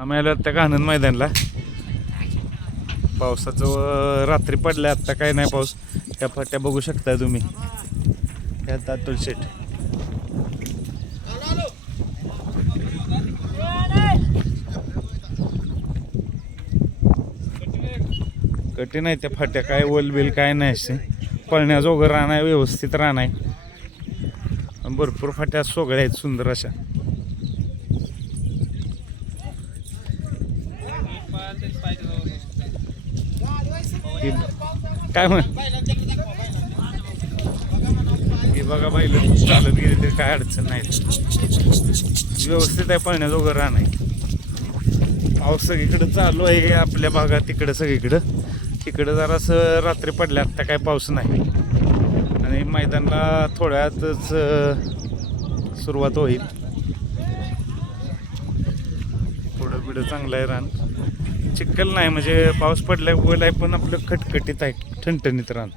आम्ही आलो आत्ता कानन मैदानला. पावसाचं रात्री पडलं आत्ता काय नाही पाऊस. त्या फाट्या बघू शकता तुम्ही. ह्या अतुल शेट. कठीण आहे त्या फाट्या काय ओल बिल काय नाही असे पळण्याजोगं राहणार आहे व्यवस्थित राहणं आहे. भरपूर फाट्या सोगळ्या आहेत सुंदर अशा. काय म्हण? हे बघा बैल चालत गेले तरी काय अडचण नाही. व्यवस्थित आहे पळण्याजोगं राहणं आहे. पाऊस सगळीकडं चालू आहे आपल्या भागात तिकडं सगळीकडं. तिकडं जरासं रात्री पडल्या आत्ता काय पाऊस नाही. आणि मैदानाला थोड्यातच सुरुवात होईल. पुढं बिडं चांगलं आहे रान. चिखल नाही म्हणजे पाऊस पडल्या वेळ आहे पण आपलं खटखटीत आहे ठणठणीत रान.